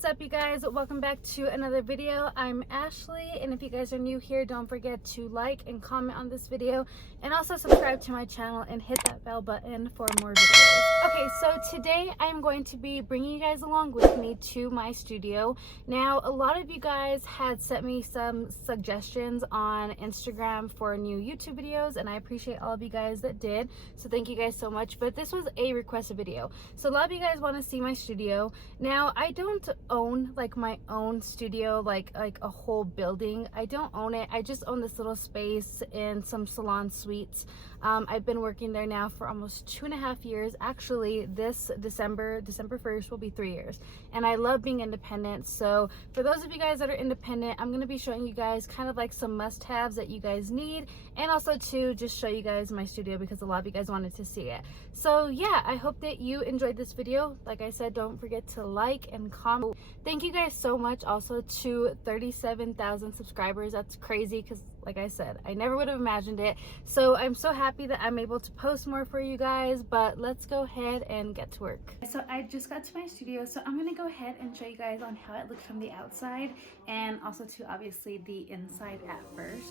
What's up, you guys? Welcome back to another video. I'm Ashley, and if you guys are new here, don't forget to like and comment on this video, and also subscribe to my channel and hit that bell button for more videos. Okay, so today I'm going to be bringing you guys along with me to my studio. Now, a lot of you guys had sent me some suggestions on Instagram for new YouTube videos, and I appreciate all of you guys that did, so thank you guys so much. But this was a requested video, so a lot of you guys want to see my studio. Now, I don't own like my own studio, like a whole building. I don't own it. I just own this little space in some salon suites. I've been working there now for almost 2.5 years. Actually, this December 1st will be 3 years, and I love being independent. So for those of you guys that are independent, I'm going to be showing you guys kind of like some must-haves that you guys need, and also to just show you guys my studio because a lot of you guys wanted to see it. So yeah, I hope that you enjoyed this video. Like I said, don't forget to like and comment. Thank you guys so much also to 37,000 subscribers. That's crazy because, like I said, I never would have imagined it. So I'm so happy that I'm able to post more for you guys, but let's go ahead and get to work. So I just got to my studio, so I'm gonna go ahead and show you guys on how it looks from the outside, and also to obviously the inside at first.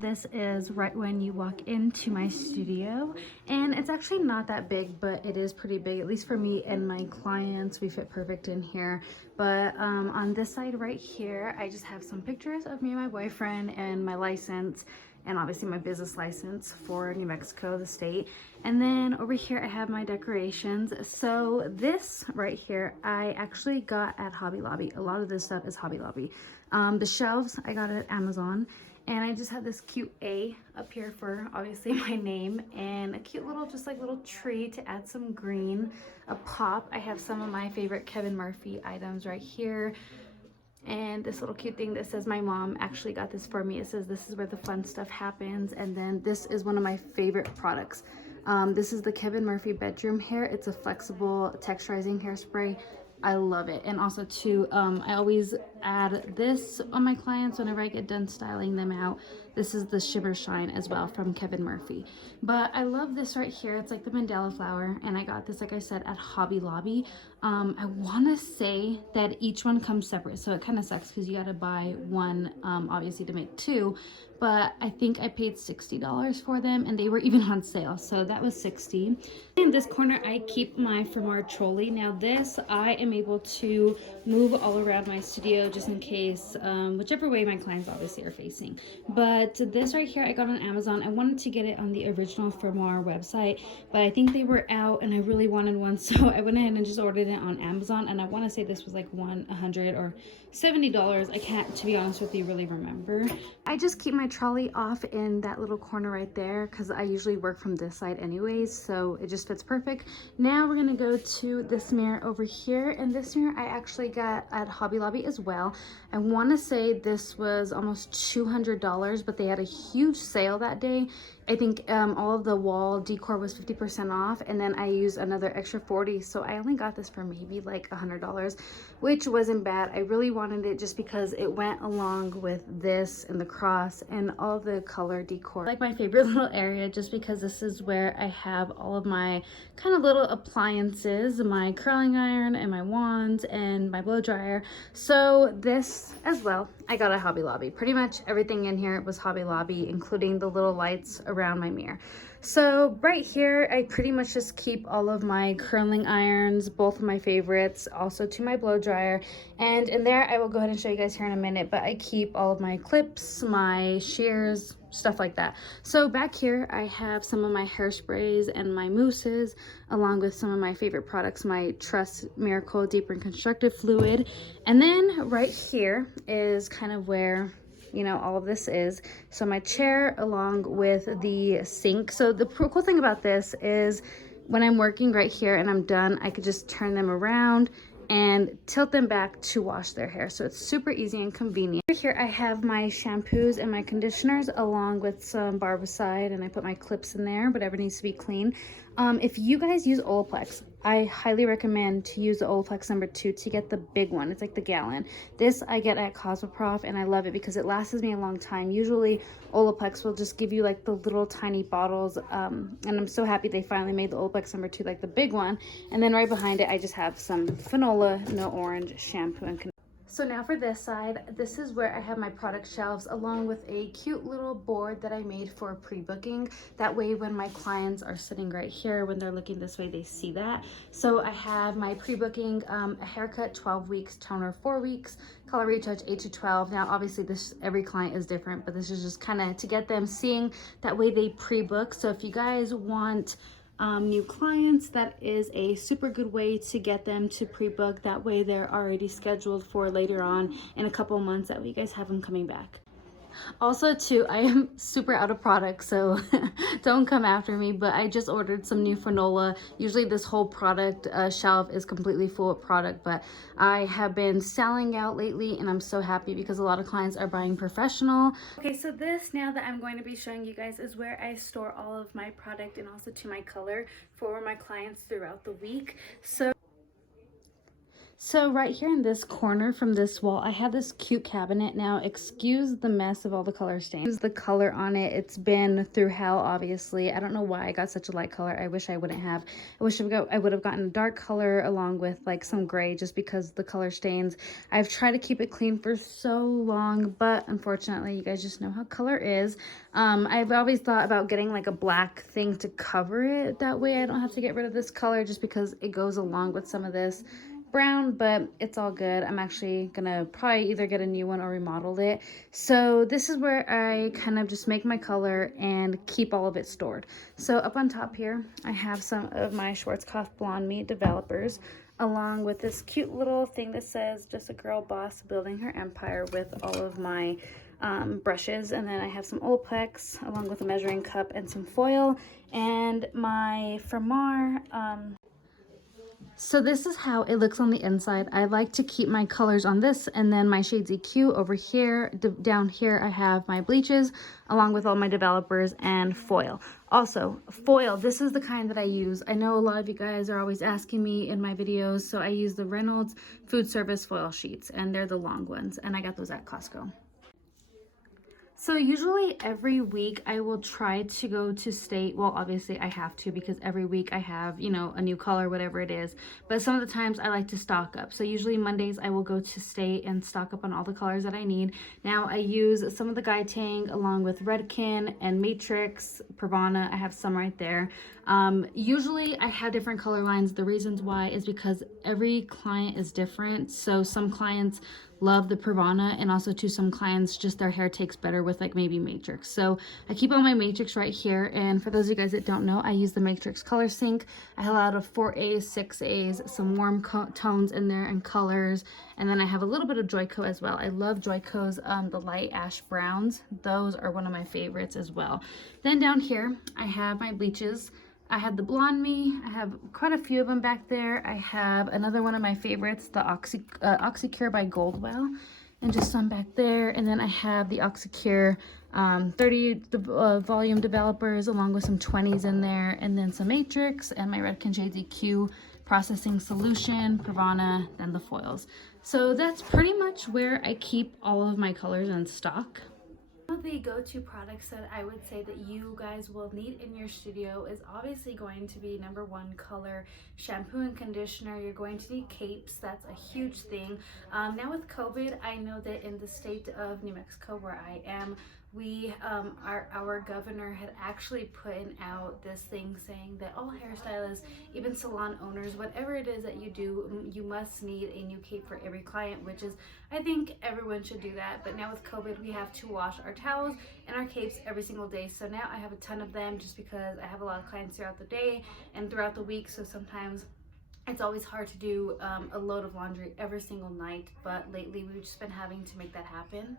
This is right when you walk into my studio, and it's actually not that big, but it is pretty big, at least for me and my clients. We fit perfect in here. But on this side right here, I just have some pictures of me and my boyfriend and my license, and obviously my business license for New Mexico, the state. And then over here I have my decorations. So this right here I actually got at Hobby Lobby. A lot of this stuff is Hobby Lobby. The shelves I got at Amazon. And I just have this cute A up here for obviously my name, and a cute little, just like little tree to add some green, a pop. I have some of my favorite Kevin Murphy items right here, and this little cute thing that says my mom actually got this for me. It says this is where the fun stuff happens. And then this is one of my favorite products. This is the Kevin Murphy bedroom hair. It's a flexible texturizing hairspray. I love it. And also too, I always add this on my clients whenever I get done styling them out. This is the Shimmer Shine as well from Kevin Murphy. But I love this right here. It's like the mandala flower, and I got this, like I said, at Hobby Lobby. I want to say that each one comes separate, so it kind of sucks because you got to buy one, obviously, to make two. But I think I paid $60 for them, and they were even on sale, so that was $60. In this corner I keep my Fermar trolley. Now this I am able to move all around my studio just in case, whichever way my clients obviously are facing. But this right here I got on Amazon. I wanted to get it on the original Fermar website, but I think they were out and I really wanted one, so I went ahead and just ordered it on Amazon. And I want to say this was like $100 or $70. I can't, to be honest with you, really remember. I just keep my trolley off in that little corner right there because I usually work from this side anyways, so it just fits perfect. Now we're gonna go to this mirror over here, and this mirror I actually got at Hobby Lobby as well. I want to say this was almost $200, but they had a huge sale that day. I think all of the wall decor was 50% off, and then I used another extra 40, so I only got this for maybe like $100, which wasn't bad. I really wanted it just because it went along with this and the cross and all the color decor. Like my favorite little area, just because this is where I have all of my kind of little appliances, my curling iron and my wands and my blow dryer. So this as well I got at Hobby Lobby. Pretty much everything in here was Hobby Lobby, including the little lights around my mirror. So right here I pretty much just keep all of my curling irons, both of my favorites, also to my blow dryer. And in there I will go ahead and show you guys here in a minute, but I keep all of my clips, my shears, stuff like that. So back here I have some of my hairsprays and my mousses, along with some of my favorite products, my Trust Miracle Deeper and Constructive Fluid. And then right here is kind of where, you know, all of this is. So my chair along with the sink. So the cool thing about this is when I'm working right here and I'm done, I could just turn them around and tilt them back to wash their hair. So it's super easy and convenient. Here I have my shampoos and my conditioners along with some barbicide, and I put my clips in there, whatever needs to be clean. If you guys use Olaplex, I highly recommend to use the Olaplex #2 to get the big one. It's like the gallon. This I get at Cosmoprof, and I love it because it lasts me a long time. Usually Olaplex will just give you like the little tiny bottles, and I'm so happy they finally made the Olaplex #2 like the big one. And then right behind it I just have some Fanola No Orange shampoo and conditioner. So now for this side, this is where I have my product shelves along with a cute little board that I made for pre-booking. That way when my clients are sitting right here, when they're looking this way, they see that. So I have my pre-booking, a haircut 12 weeks, toner 4 weeks, color retouch 8 to 12. Now obviously every client is different, but this is just kind of to get them seeing that way they pre-book. So if you guys want new clients, that is a super good way to get them to pre-book. That way they're already scheduled for later on in a couple months, that way you guys have them coming back. Also too, I am super out of product, so don't come after me, but I just ordered some new Fanola. Usually this whole product shelf is completely full of product, but I have been selling out lately and I'm so happy because a lot of clients are buying professional. Okay, so this now that I'm going to be showing you guys is where I store all of my product and also to my color for my clients throughout the week. So right here in this corner from this wall, I have this cute cabinet. Now, excuse the mess of all the color stains. The color on it, it's been through hell, obviously. I don't know why I got such a light color. I wish I wouldn't have. I wish I would have gotten a dark color along with like some gray just because the color stains. I've tried to keep it clean for so long, but unfortunately, you guys just know how color is. I've always thought about getting like a black thing to cover it. That way I don't have to get rid of this color just because it goes along with some of this brown, but it's all good. I'm actually gonna probably either get a new one or remodel it. So this is where I kind of just make my color and keep all of it stored. So up on top here, I have some of my Schwarzkopf Blonde Meat developers, along with this cute little thing that says just a girl boss building her empire, with all of my brushes. And then I have some Olaplex along with a measuring cup and some foil, and my Fermar so this is how it looks on the inside. I like to keep my colors on this, and then my Shades EQ over here. Down here I have my bleaches along with all my developers and foil. Also, foil, this is the kind that I use. I know a lot of you guys are always asking me in my videos, so I use the Reynolds Food Service foil sheets, and they're the long ones, and I got those at Costco. So usually every week I will try to go to state. Well, obviously I have to because every week I have, you know, a new color, whatever it is. But some of the times I like to stock up. So usually Mondays I will go to state and stock up on all the colors that I need. Now I use some of the Guy Tang along with Redken and Matrix, Pravana. I have some right there. Usually I have different color lines. The reasons why is because every client is different. So some clients love the Pravana, and also to some clients just their hair takes better with like maybe Matrix. So I keep all my Matrix right here, and for those of you guys that don't know, I use the Matrix color sync. I have a lot of 4As, 6As, some warm tones in there and colors, and then I have a little bit of Joico as well. I love Joico's the light ash browns. Those are one of my favorites as well. Then down here I have my bleaches. I had the Blonde Me. I have quite a few of them back there. I have another one of my favorites, the Oxycure by Goldwell, and just some back there. And then I have the Oxycure 30 volume developers along with some 20s in there, and then some Matrix and my Redken Shades EQ processing solution, Pravana, then the foils. So that's pretty much where I keep all of my colors in stock. One of the go-to products that I would say that you guys will need in your studio is obviously going to be #1 color, shampoo and conditioner. You're going to need capes. That's a huge thing. Now with COVID, I know that in the state of New Mexico where I am, our governor had actually put out this thing saying that all hairstylists, even salon owners, whatever it is that you do, you must need a new cape for every client, which is, I think everyone should do that. But now with COVID, we have to wash our towels and our capes every single day. So now I have a ton of them just because I have a lot of clients throughout the day and throughout the week. So sometimes it's always hard to do a load of laundry every single night, but lately we've just been having to make that happen.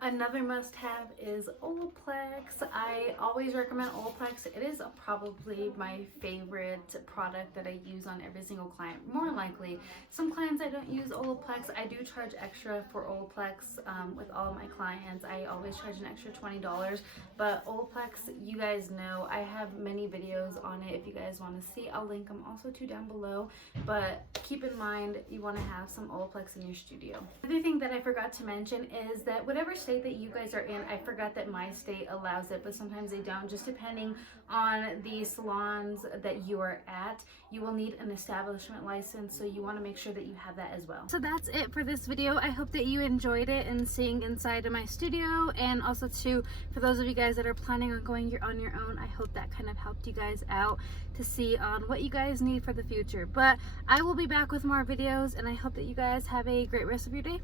Another must-have is Olaplex. I always recommend Olaplex. It is probably my favorite product that I use on every single client. More likely, some clients I don't use Olaplex. I do charge extra for Olaplex with all my clients. I always charge an extra $20. But Olaplex, you guys know, I have many videos on it if you guys want to see. I'll link them also too down below. But keep in mind, you want to have some Olaplex in your studio. Another thing that I forgot to mention is that whatever state that you guys are in, I forgot that my state allows it, but sometimes they don't. Just depending on the salons that you are at, you will need an establishment license, so you want to make sure that you have that as well. So that's it for this video. I hope that you enjoyed it and seeing inside of my studio, and also too, for those of you guys that are planning on going on your own, I hope that kind of helped you guys out to see on what you guys need for the future. But I will be back with more videos, and I hope that you guys have a great rest of your day.